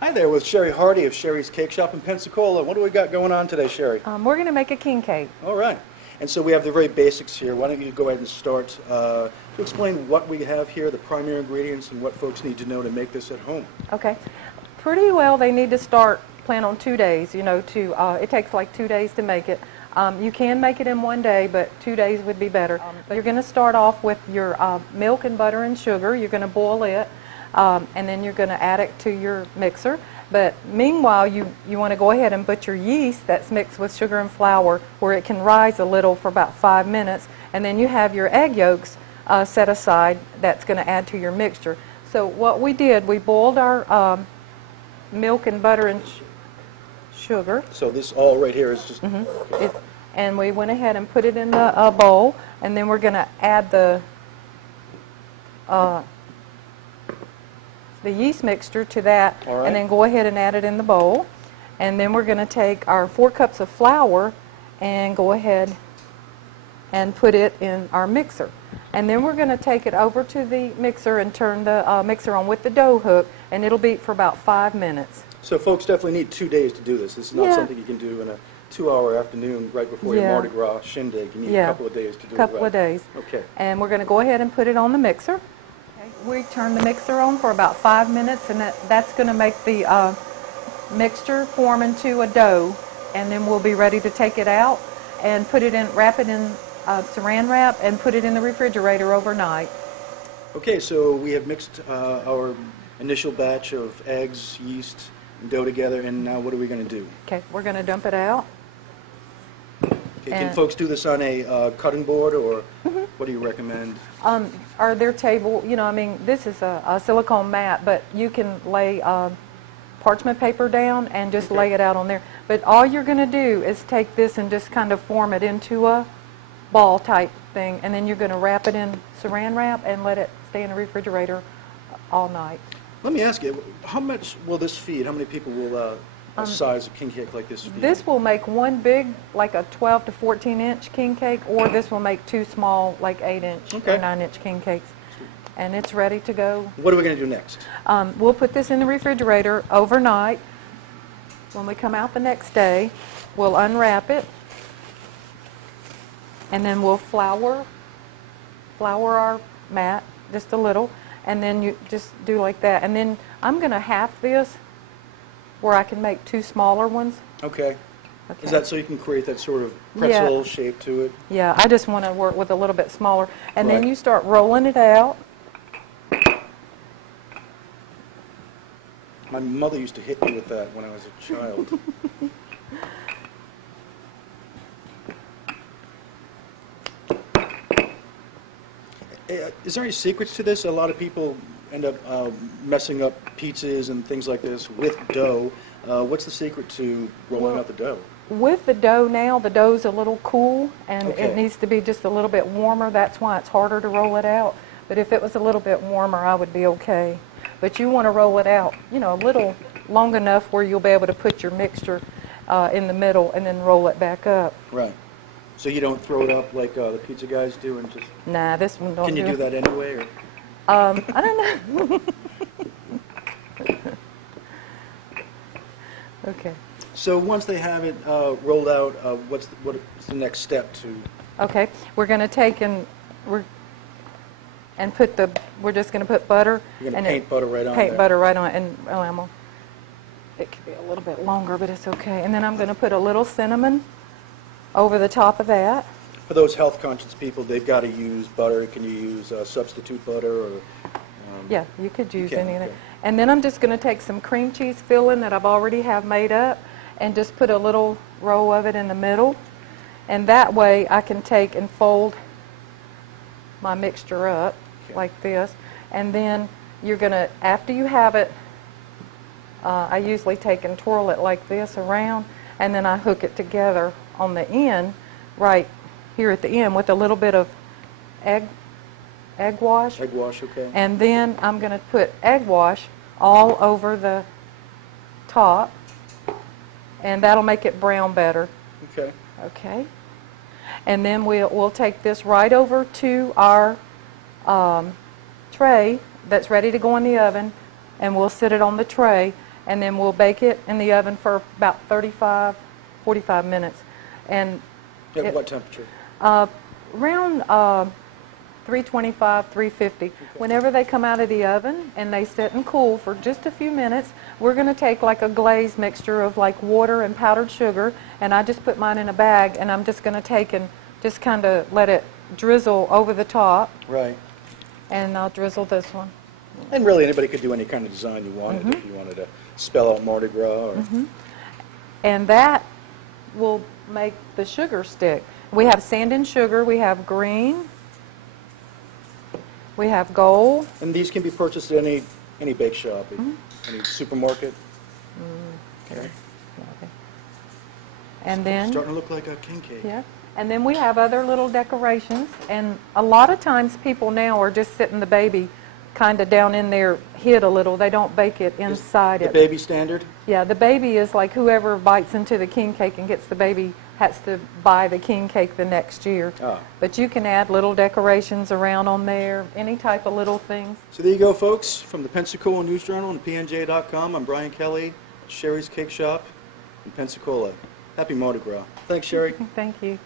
Hi there, with Sherry Hardy of Sherry's Cake Shop in Pensacola. What do we got going on today, Sherry? We're going to make a king cake. All right. And so we have the very basics here. Why don't you go ahead and start to explain what we have here, the primary ingredients, and what folks need to know to make this at home. Okay. Pretty well, they need to plan on 2 days. You know, it takes like 2 days to make it. You can make it in 1 day, but 2 days would be better. But you're going to start off with your milk and butter and sugar. You're going to boil it, and then you're going to add it to your mixer. But meanwhile, you want to go ahead and put your yeast that's mixed with sugar and flour where it can rise a little for about 5 minutes. And then you have your egg yolks set aside that's going to add to your mixture. So what we did, we boiled our milk and butter and sugar. So this all right here is just... And we went ahead and put it in the bowl. And then we're going to add the yeast mixture to that, right. And then go ahead and add it in the bowl. And then we're going to take our 4 cups of flour and go ahead and put it in our mixer. And then we're going to take it over to the mixer and turn the mixer on with the dough hook, and it'll beat for about 5 minutes. So folks definitely need 2 days to do this. This is not something you can do in a 2-hour afternoon right before your Mardi Gras shindig. You need a couple of days to do it right. Couple of days. Okay. And we're going to go ahead and put it on the mixer. We turn the mixer on for about 5 minutes, and that's going to make the mixture form into a dough, and then we'll be ready to take it out and wrap it in saran wrap and put it in the refrigerator overnight. Okay, so we have mixed our initial batch of eggs, yeast, and dough together, and now what are we going to do? Okay, we're going to dump it out. Okay, can folks do this on a cutting board, or what do you recommend? Or their table, you know, I mean, this is a silicone mat, but you can lay parchment paper down and just lay it out on there. But all you're going to do is take this and just kind of form it into a ball type thing, and then you're going to wrap it in saran wrap and let it stay in the refrigerator all night. Let me ask you, how much will this feed? How many people will a size of king cake like this feed? This will make one big, like a 12 to 14 inch king cake, or this will make 2 small, like 8 inch or 9 inch king cakes. And it's ready to go. What are we going to do next? We'll put this in the refrigerator overnight. When we come out the next day, we'll unwrap it, and then we'll flour our mat just a little, and then you just do like that. And then I'm going to half this where I can make 2 smaller ones. Okay. Is that so you can create that sort of pretzel shape to it? Yeah, I just want to work with a little bit smaller. And then you start rolling it out. My mother used to hit me with that when I was a child. Is there any secrets to this? A lot of people end up messing up pizzas and things like this with dough. What's the secret to rolling out the dough? With the dough now, the dough's a little cool, and it needs to be just a little bit warmer. That's why it's harder to roll it out. But if it was a little bit warmer, I would be okay. But you want to roll it out, you know, a little long enough where you'll be able to put your mixture in the middle and then roll it back up. Right. So you don't throw it up like the pizza guys do and just... Nah, this one don't Can you do that anyway? Or? I don't know. Okay. So once they have it rolled out, what's the next step to... Okay, we're going to take we're just going to put butter. You're going to paint butter right on Paint butter right on it, and it could be a little bit longer, but it's okay. And then I'm going to put a little cinnamon over the top of that. For those health-conscious people, they've got to use butter. Can you use substitute butter? Or, yeah, you could use anything. And then I'm just going to take some cream cheese filling that I've already have made up and just put a little roll of it in the middle. And that way I can take and fold my mixture up like this. And then you're going to, after you have it, I usually take and twirl it like this around, and then I hook it together on the end, right here at the end, with a little bit of egg wash. Egg wash, okay. And then I'm going to put egg wash all over the top, and that'll make it brown better. Okay. Okay. And then we'll take this right over to our tray that's ready to go in the oven, and we'll sit it on the tray. and then we'll bake it in the oven for about 45 minutes. And At what temperature? Around 325, 350. Whenever they come out of the oven and they sit and cool for just a few minutes, we're going to take like a glaze mixture of like water and powdered sugar, and I just put mine in a bag, and I'm just going to take and just kind of let it drizzle over the top. Right. And I'll drizzle this one. And really, anybody could do any kind of design you wanted. If you wanted to spell out Mardi Gras. Or And that will make the sugar stick. We have sand and sugar, we have green, we have gold. And these can be purchased at any bake shop, any supermarket. Okay. And then, Starting to look like a king cake. yeah. And then we have other little decorations. And a lot of times people now are just sitting the baby kind of down in there, hid a little. They don't bake it inside The it. baby standard? Yeah, the baby is like whoever bites into the king cake and gets the baby has to buy the king cake the next year. Oh. But you can add little decorations around on there, any type of little things. So there you go, folks. From the Pensacola News Journal and PNJ.com, I'm Brian Kelly, Sherry's Cake Shop in Pensacola. Happy Mardi Gras. Thanks, Sherry. Thank you.